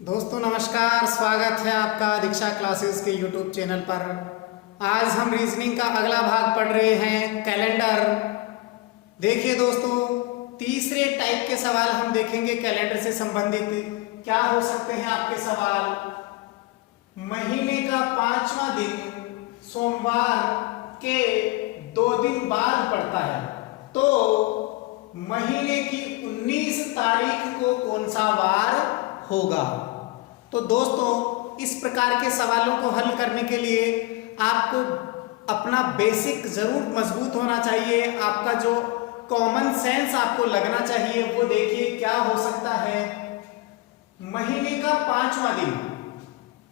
दोस्तों नमस्कार, स्वागत है आपका दीक्षा क्लासेस के यूट्यूब चैनल पर। आज हम रीजनिंग का अगला भाग पढ़ रहे हैं, कैलेंडर। देखिए दोस्तों, तीसरे टाइप के सवाल हम देखेंगे कैलेंडर से संबंधित। क्या हो सकते हैं आपके सवाल? महीने का 5वां दिन सोमवार के 2 दिन बाद पड़ता है, तो महीने की 19 तारीख को कौन सा वार होगा? तो दोस्तों, इस प्रकार के सवालों को हल करने के लिए आपको अपना बेसिक जरूर मजबूत होना चाहिए। आपका जो कॉमन सेंस आपको लगना चाहिए। वो देखिए क्या हो सकता है। महीने का 5वां दिन,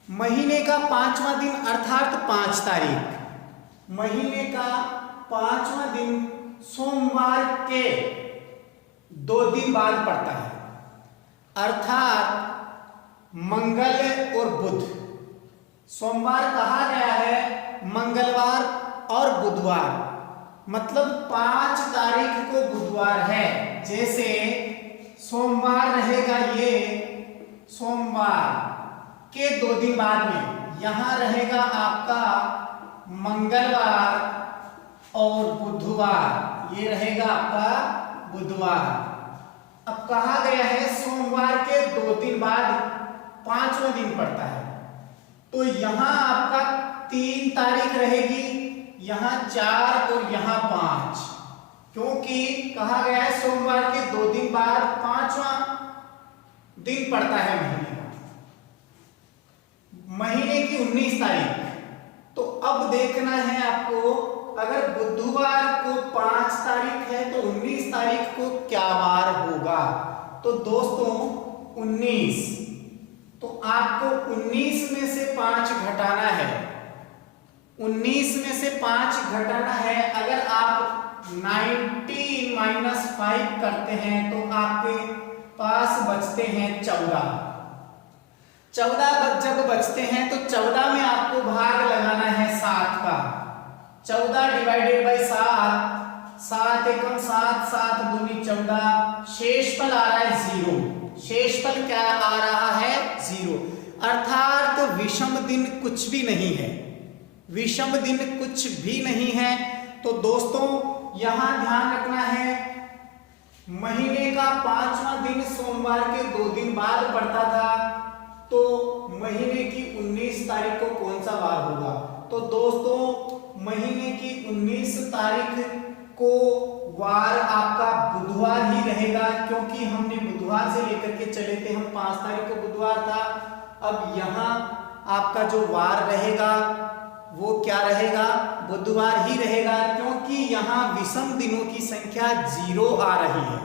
महीने का 5वां दिन अर्थात 5 तारीख, महीने का 5वां दिन सोमवार के 2 दिन बाद पड़ता है, अर्थात मंगल और बुध। सोमवार कहा गया है, मंगलवार और बुधवार, मतलब 5 तारीख को बुधवार है। जैसे सोमवार रहेगा, ये सोमवार के 2 दिन बाद में यहां रहेगा आपका मंगलवार और बुधवार, ये रहेगा आपका बुधवार। अब कहा गया है सोमवार के 2 दिन बाद 5वां दिन पड़ता है, तो यहां आपका 3 तारीख रहेगी, यहां 4 और यहां 5, क्योंकि कहा गया है सोमवार के 2 दिन बाद 5वां दिन पड़ता है महीने का, महीने की 19 तारीख। तो अब देखना है आपको, अगर बुधवार को 5 तारीख है तो 19 तारीख को क्या वार होगा? तो दोस्तों 19, तो आपको 19 में से 5 घटाना है, 19 में से 5 घटाना है। अगर आप 90 - 5 करते हैं तो आपके पास बचते हैं 14। 14 जब बचते हैं तो 14 में आपको भाग लगाना है 7 का। 14 डिवाइडेड बाई 7, 7 एकम 7, 7 दूनी 14, शेषफल आ रहा है 0। शेषफल क्या आ रहा है? 0, अर्थात विषम दिन कुछ भी नहीं है, विषम दिन कुछ भी नहीं है। तो दोस्तों यहां ध्यान रखना है, महीने का 5वां दिन सोमवार के 2 दिन बाद पड़ता था, तो महीने की 19 तारीख को कौन सा वार होगा? तो दोस्तों महीने की 19 तारीख को वार आपका बुधवार ही रहेगा, क्योंकि हमने बुधवार से लेकर के चले थे, हम 5 तारीख को बुधवार था। अब यहां आपका जो वार रहेगा वो क्या रहेगा? बुधवार ही रहेगा, क्योंकि यहां विषम दिनों की संख्या 0 आ रही है,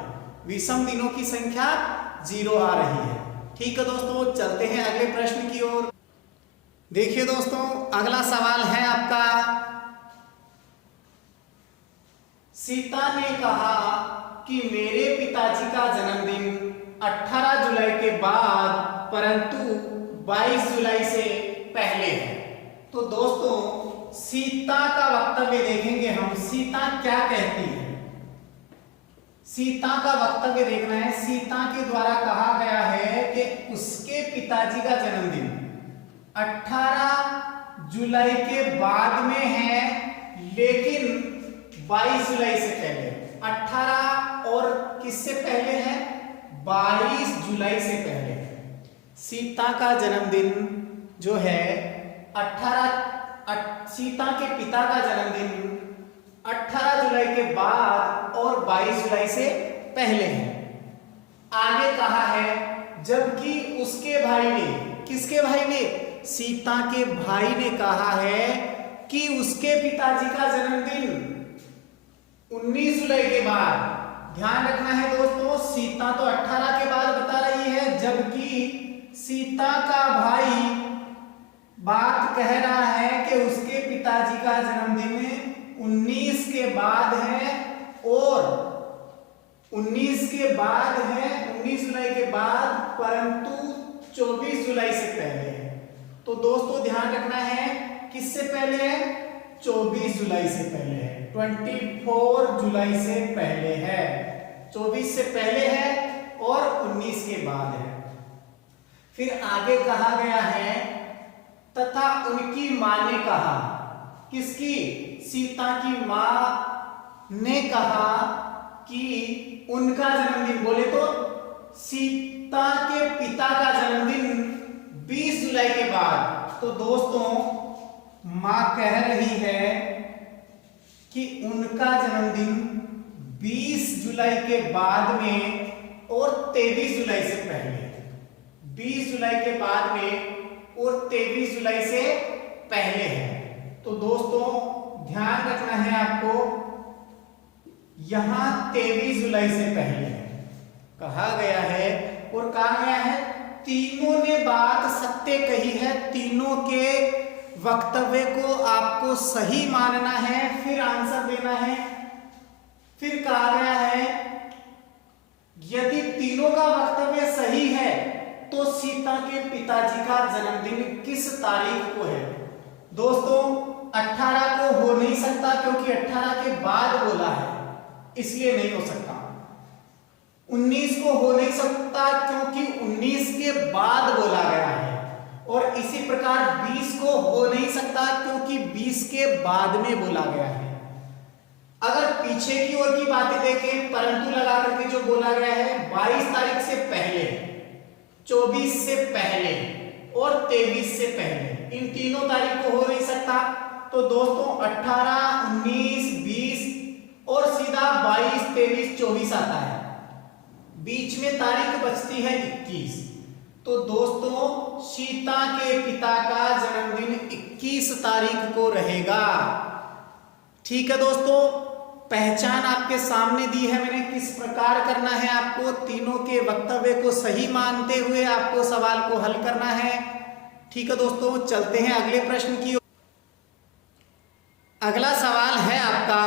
विषम दिनों की संख्या 0 आ रही है। ठीक है दोस्तों, चलते हैं अगले प्रश्न की ओर। देखिए दोस्तों, अगला सवाल है आपका, सीता ने कहा कि मेरे पिताजी का जन्मदिन 18 जुलाई के बाद परंतु 22 जुलाई से पहले है। तो दोस्तों सीता का वक्तव्य देखेंगे हम, सीता क्या कहती है। सीता का वक्तव्य देखना है। सीता के द्वारा कहा गया है कि उसके पिताजी का जन्मदिन 18 जुलाई के बाद में है, लेकिन 22 जुलाई से पहले। 18 और किससे पहले है? 22 जुलाई से पहले। सीता का जन्मदिन जो है 18, सीता के पिता का जन्मदिन 18 जुलाई के बाद और 22 जुलाई से पहले है। आगे कहा है, जबकि उसके भाई ने, किसके भाई ने? सीता के भाई ने कहा है कि उसके पिताजी का जन्मदिन 19 जुलाई के बाद। ध्यान रखना है दोस्तों, सीता तो 18 के बाद बता रही है, जबकि सीता का भाई बात कह रहा है कि उसके पिताजी का जन्मदिन 19 के बाद है, और 19 के बाद है, 19 जुलाई के बाद, परंतु 24 जुलाई से पहले है। तो दोस्तों ध्यान रखना है, किससे पहले है? 24 जुलाई से पहले है, 24 जुलाई से पहले है, 24 से पहले है और 19 के बाद है। फिर आगे कहा गया है तथा उनकी मां ने कहा, किसकी? सीता की मां ने कहा कि उनका जन्मदिन, बोले तो सीता के पिता का जन्मदिन 20 जुलाई के बाद। तो दोस्तों मां कह रही है कि उनका जन्मदिन 20 जुलाई के बाद में और 23 जुलाई से पहले, 20 जुलाई के बाद में और 23 जुलाई से पहले है। तो दोस्तों ध्यान रखना है आपको, यहां 23 जुलाई से पहले कहा गया है और कहा गया है तीनों ने बात सत्य कही है, तीनों के वक्तव्य को आपको सही मानना है, फिर आंसर देना है। फिर कहा गया है यदि तीनों का वक्तव्य सही है तो सीता के पिताजी का जन्मदिन किस तारीख को है? दोस्तों 18 को हो नहीं सकता क्योंकि 18 के बाद बोला है, इसलिए नहीं हो सकता। 19 को हो नहीं सकता क्योंकि 19 के बाद बोला गया है, और इसी प्रकार 20 को हो नहीं सकता क्योंकि 20 के बाद में बोला गया है। अगर पीछे की ओर की बातें देखें, परंतु लगा करके जो बोला गया है 22 तारीख से पहले, 24 से पहले और 23 से पहले, इन तीनों तारीख को हो नहीं सकता। तो दोस्तों 18, 19, 20 और सीधा 22, 23, 24 आता है, बीच में तारीख बचती है 21। तो दोस्तों सीता के पिता का जन्मदिन 21 तारीख को रहेगा। ठीक है दोस्तों, पहचान आपके सामने दी है मैंने, किस प्रकार करना है आपको, तीनों के वक्तव्य को सही मानते हुए आपको सवाल को हल करना है। ठीक है दोस्तों, चलते हैं अगले प्रश्न की। अगला सवाल है आपका,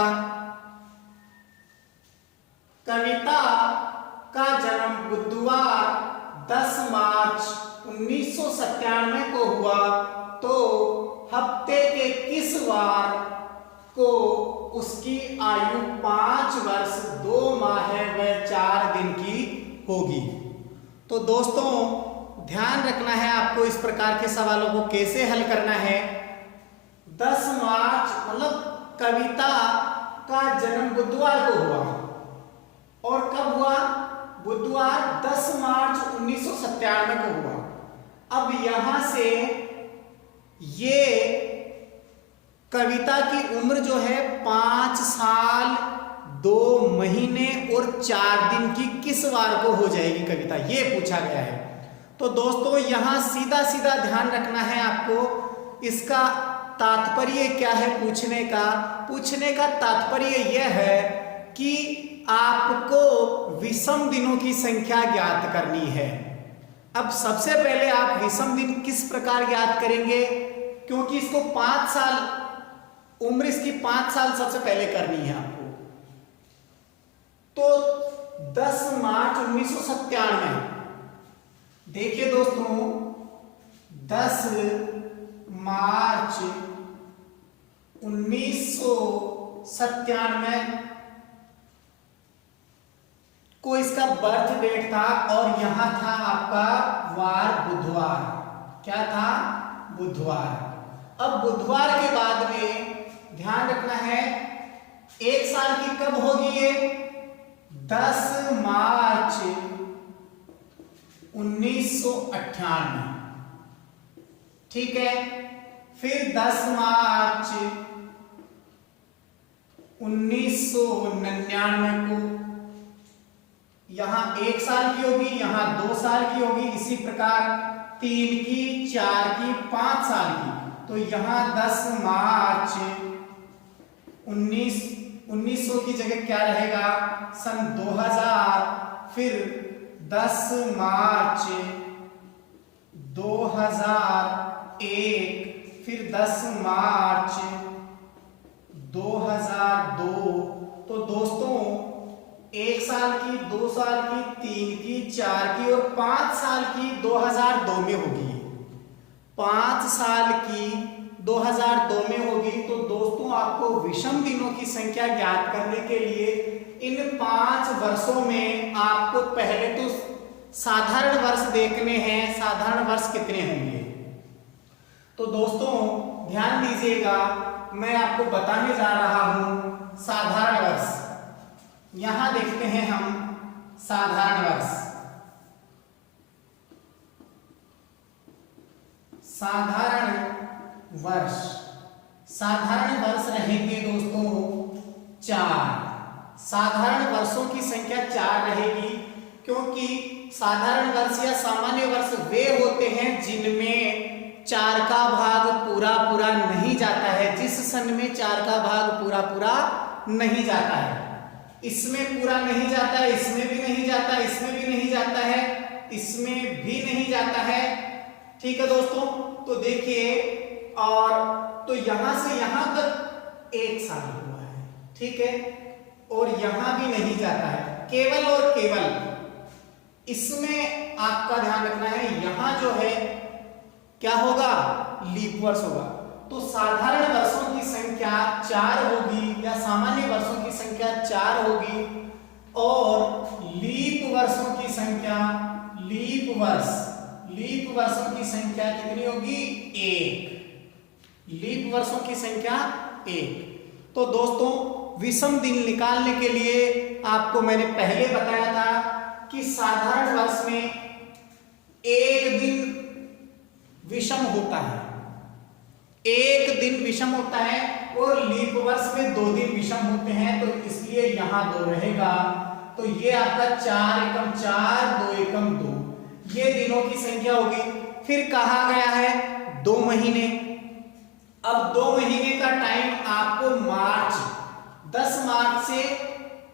कविता का जन्म बुधवार 10 मार्च 1997 को हुआ, तो हफ्ते के किस वार को उसकी आयु 5 वर्ष 2 माह व 4 दिन की होगी? तो दोस्तों ध्यान रखना है आपको, इस प्रकार के सवालों को कैसे हल करना है। 10 मार्च मतलब कविता का जन्म बुधवार को हुआ, और कब हुआ? बुधवार 10 मार्च 1997 को हुआ। अब यहां से ये कविता की उम्र जो है 5 साल 2 महीने और 4 दिन की किस वार को हो जाएगी कविता, ये पूछा गया है। तो दोस्तों यहां सीधा सीधा ध्यान रखना है आपको, इसका तात्पर्य क्या है पूछने का? पूछने का तात्पर्य यह है कि आपको विषम दिनों की संख्या ज्ञात करनी है। अब सबसे पहले आप विषम दिन किस प्रकार ज्ञात करेंगे, क्योंकि इसको 5 साल उम्र, इसकी 5 साल सबसे पहले करनी है आपको। तो 10 मार्च 1997, देखिए दोस्तों 10 मार्च 1997 को इसका बर्थ डेट था, और यहां था आपका वार बुधवार। क्या था? बुधवार। अब बुधवार के बाद में ध्यान रखना है 1 साल की कब होगी ये? 10 मार्च 1998। ठीक है, फिर 10 मार्च 1999 को यहां 1 साल की होगी, यहां 2 साल की होगी, इसी प्रकार 3 की, 4 की, 5 साल की। तो यहां 10 मार्च 1900 की जगह क्या रहेगा? सन 2000। फिर 10 मार्च 2001, फिर 10 मार्च 2002। तो दोस्तों 1 साल की, 2 साल की, 3 की, 4 की और 5 साल की 2002 में होगी। 5 साल की 2002 में होगी। तो दोस्तों आपको विषम दिनों की संख्या ज्ञात करने के लिए इन 5 वर्षों में आपको पहले तो साधारण वर्ष देखने हैं, साधारण वर्ष कितने होंगे। तो दोस्तों ध्यान दीजिएगा, मैं आपको बताने जा रहा हूं साधारण वर्ष। यहां देखते हैं हम साधारण वर्ष। साधारण वर्ष, साधारण वर्ष रहेंगे दोस्तों 4। साधारण वर्षों की संख्या 4 रहेगी, क्योंकि साधारण वर्ष या सामान्य वर्ष वे होते हैं जिनमें 4 का भाग पूरा पूरा नहीं जाता है। जिस सन में 4 का भाग पूरा पूरा नहीं जाता है, इसमें पूरा नहीं जाता है, इसमें भी नहीं जाता, इसमें भी नहीं जाता है, इसमें भी नहीं जाता है। ठीक है दोस्तों, तो देखिए, और तो यहां से यहां तक 1 साल हुआ है, ठीक है, और यहां भी नहीं जाता है। केवल और केवल इसमें आपका ध्यान रखना है, यहां जो है क्या होगा, लीप वर्ष होगा। तो साधारण वर्षों की संख्या 4 होगी, या सामान्य वर्षों की संख्या 4 होगी, और लीप वर्षों की संख्या, लीप वर्षों की संख्या कितनी होगी, 1। लीप वर्षों की संख्या 1। तो दोस्तों विषम दिन निकालने के लिए आपको मैंने पहले बताया था कि साधारण वर्ष में 1 दिन विषम होता है, 1 दिन विषम होता है, और लीप वर्ष में 2 दिन विषम होते हैं, तो इसलिए यहां 2 रहेगा। तो ये आपका 4 एकम 4, 2 एकम 2, ये दिनों की संख्या होगी। फिर कहा गया है 2 महीने। अब 2 महीने का टाइम आपको मार्च, 10 मार्च से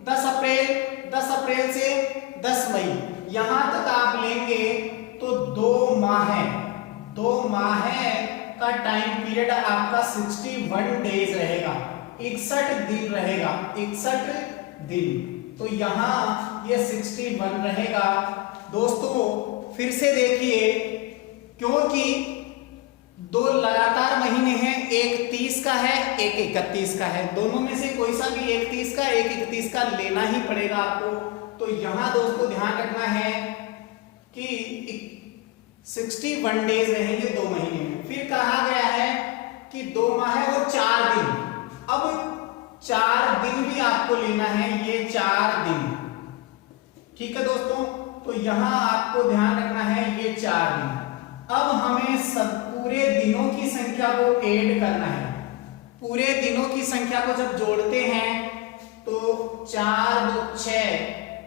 10 अप्रैल, 10 अप्रैल से 10 मई, यहां तक आप लेंगे तो 2 माह है। 2 माह का टाइम पीरियड आपका 61 डेज रहेगा, 61 दिन रहेगा, 61 दिन। तो यहां ये 61 रहेगा। दोस्तों फिर से देखिए, क्योंकि 2 लगातार महीने हैं, एक 30 का है, एक 31 का है, दोनों में से कोई सा भी एक 30 का, एक 31 का लेना ही पड़ेगा आपको। तो यहां दोस्तों ध्यान रखना है कि 61 डेज रहेंगे 2 महीने में। फिर कहा गया है कि 2 माह है और 4 दिन। अब 4 दिन भी आपको लेना है, ये 4 दिन, ठीक है दोस्तों। तो यहां आपको ध्यान रखना है ये 4 दिन। अब हमें सब पूरे दिनों की संख्या को ऐड करना है। पूरे दिनों की संख्या को जब जोड़ते हैं तो 4 2 6,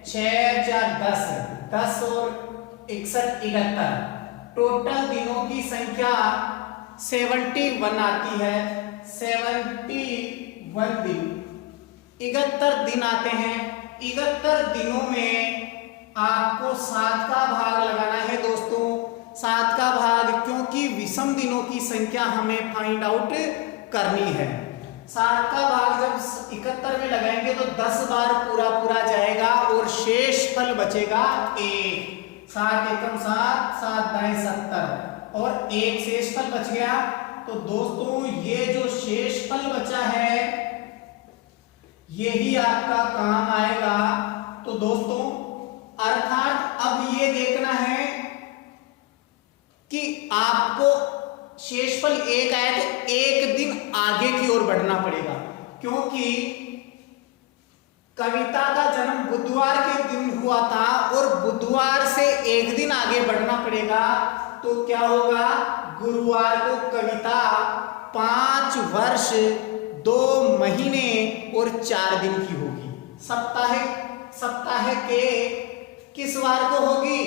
6 4 10, 10 और 61 71, टोटल दिनों की संख्या 71 आती है। 71 दिन, 71 दिन आते हैं। 71 दिनों में आपको 7 का भाग लगाना है दोस्तों, 7 का भाग, क्योंकि विषम दिनों की संख्या हमें फाइंड आउट करनी है। 7 का भाग जब 71 में लगाएंगे तो 10 बार पूरा पूरा जाएगा और शेष फल बचेगा 1। 7 एकम 7, 7 दाएं 70, और 1 शेष फल बच गया। तो दोस्तों ये जो शेष फल बचा है यही आपका काम आएगा। तो दोस्तों अर्थात अब ये देखना है कि आपको शेषफल 1 आया तो 1 दिन आगे की ओर बढ़ना पड़ेगा, क्योंकि कविता का जन्म बुधवार के दिन हुआ था और बुधवार से 1 दिन आगे बढ़ना पड़ेगा। तो क्या होगा, गुरुवार को कविता 5 वर्ष 2 महीने और 4 दिन की होगी। सप्ताह के किस वार को होगी,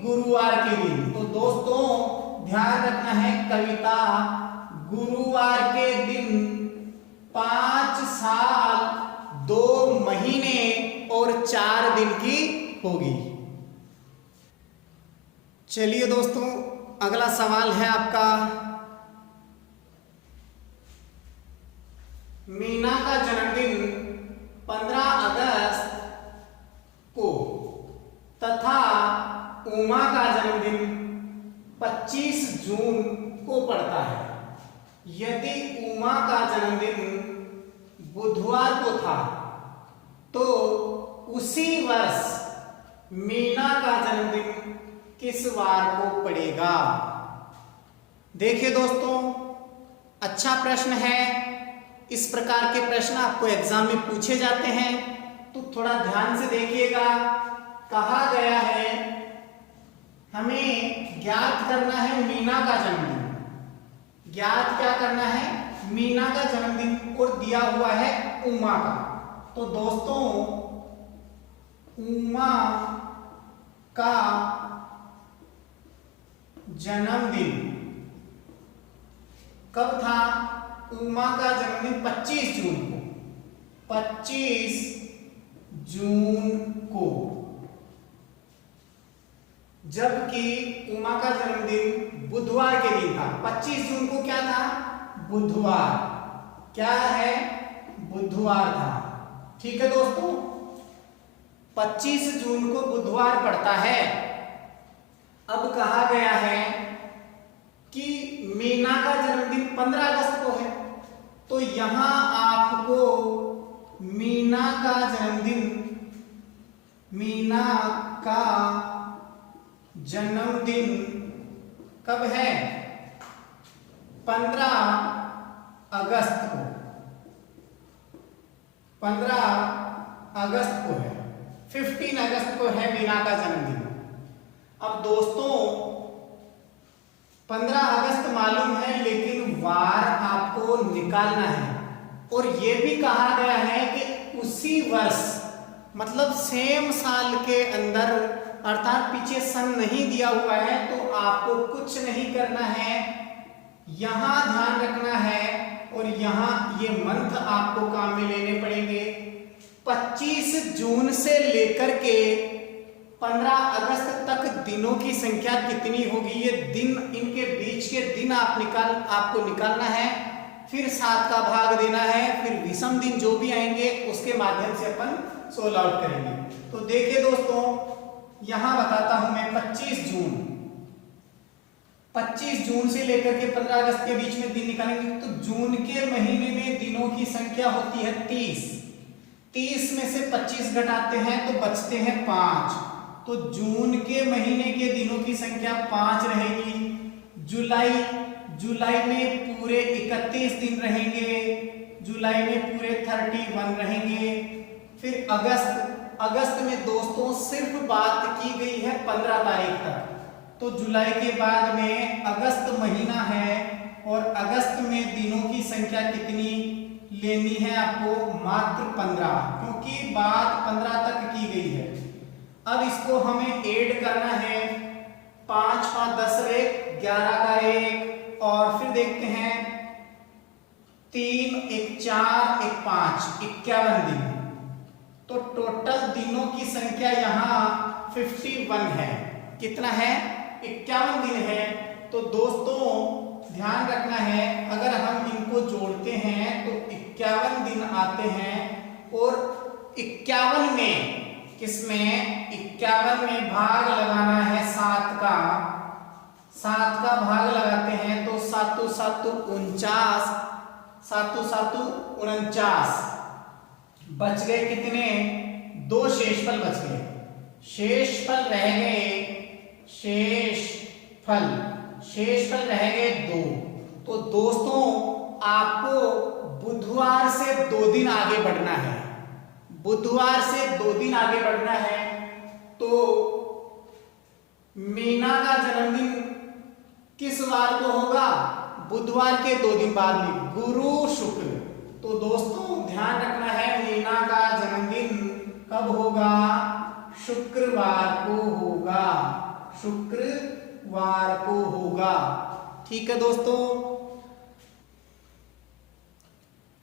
गुरुवार के दिन। तो दोस्तों ध्यान रखना है, कविता गुरुवार के दिन 5 साल 2 महीने और 4 दिन की होगी। चलिए दोस्तों अगला सवाल है आपका, मीना का जन्मदिन 15 अगस्त को तथा उमा का जन्मदिन 25 जून को पड़ता है। यदि उमा का जन्मदिन बुधवार को था तो उसी वर्ष मीना का जन्मदिन किस वार को पड़ेगा? देखिए दोस्तों, अच्छा प्रश्न है। इस प्रकार के प्रश्न आपको एग्जाम में पूछे जाते हैं, तो थोड़ा ध्यान से देखिएगा। कहा गया है हमें ज्ञात करना है मीना का जन्मदिन। ज्ञात क्या करना है? मीना का जन्मदिन, और दिया हुआ है उमा का। तो दोस्तों, उमा का जन्मदिन कब था? उमा का जन्मदिन 25 जून को, 25 जून को। जबकि उमा का जन्मदिन बुधवार के दिन था। 25 जून को क्या था? बुधवार। क्या है? बुधवार था। ठीक है दोस्तों, 25 जून को बुधवार पड़ता है। अब कहा गया है कि मीना का जन्मदिन 15 अगस्त को है, तो यहां आपको मीना का जन्मदिन, मीना का जन्मदिन कब है? 15 अगस्त को, 15 अगस्त को है, 15 अगस्त को है मीना का जन्मदिन। अब दोस्तों, 15 अगस्त मालूम है, लेकिन वार आपको निकालना है। और यह भी कहा गया है कि उसी वर्ष, मतलब सेम साल के अंदर, अर्थात पीछे सन नहीं दिया हुआ है, तो आपको कुछ नहीं करना है, यहां ध्यान रखना है। और यहां ये मंथ आपको काम में लेने पड़ेंगे। 25 जून से लेकर के 15 अगस्त तक दिनों की संख्या कितनी होगी, ये दिन, इनके बीच के दिन आपको निकालना है। फिर 7 का भाग देना है, फिर विषम दिन जो भी आएंगे उसके माध्यम से अपन सोल्व आउट करेंगे। तो देखिए दोस्तों, यहां बताता हूं मैं 25 जून से लेकर के 15 अगस्त के बीच में दिन निकालेंगे। तो जून के महीने में दिनों की संख्या होती है 30। 30 में से 25 घटाते हैं तो बचते हैं 5। तो जून के महीने के दिनों की संख्या 5 रहेगी। जुलाई में पूरे 31 दिन रहेंगे। जुलाई में पूरे 31 रहेंगे। फिर अगस्त में दोस्तों सिर्फ बात की गई है 15 तारीख तक। तो जुलाई के बाद में अगस्त महीना है, और अगस्त में दिनों की संख्या कितनी लेनी है आपको? मात्र 15, क्योंकि बात 15 तक की गई है। अब इसको हमें ऐड करना है। 5 5 10 रे 11 का 1, और फिर देखते हैं 3 1 4 1 5 51 दिन। तो टोटल दिनों की संख्या यहाँ 51 है। कितना है? 51 दिन है। तो दोस्तों ध्यान रखना है, अगर हम इनको जोड़ते हैं तो 51 दिन आते हैं। और 51 में, किसमें? 51 में भाग लगाना है 7 का। 7 का भाग लगाते हैं तो 7 7 49, 7 7 49। बच गए कितने? 2 शेषफल बच गए। शेषफल रह गए, शेषफल रह गए 2। तो दोस्तों आपको बुधवार से 2 दिन आगे बढ़ना है। बुधवार से 2 दिन आगे बढ़ना है। तो मीना का जन्मदिन किस वार को होगा? बुधवार के 2 दिन बाद में, गुरु शुक्र। तो दोस्तों ध्यान रखना है, मीना का जन्मदिन कब होगा? शुक्रवार को होगा। शुक्रवार को होगा। ठीक है दोस्तों।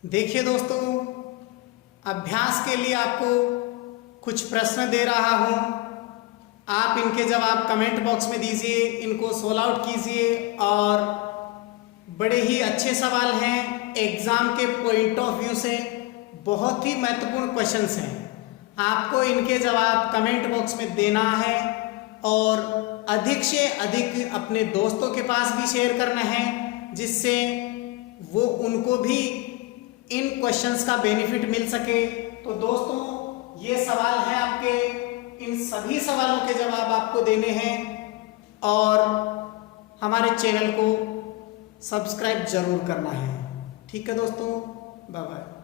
देखिए दोस्तों, अभ्यास के लिए आपको कुछ प्रश्न दे रहा हूं। आप इनके जवाब कमेंट बॉक्स में दीजिए, इनको सोल्व आउट कीजिए। और बड़े ही अच्छे सवाल हैं, एग्जाम के पॉइंट ऑफ व्यू से बहुत ही महत्वपूर्ण क्वेश्चंस हैं। आपको इनके जवाब कमेंट बॉक्स में देना है, और अधिक से अधिक अपने दोस्तों के पास भी शेयर करना है, जिससे वो उनको भी इन क्वेश्चंस का बेनिफिट मिल सके। तो दोस्तों ये सवाल है आपके, इन सभी सवालों के जवाब आपको देने हैं और हमारे चैनल को सब्सक्राइब जरूर करना है। ठीक है दोस्तों, बाय बाय।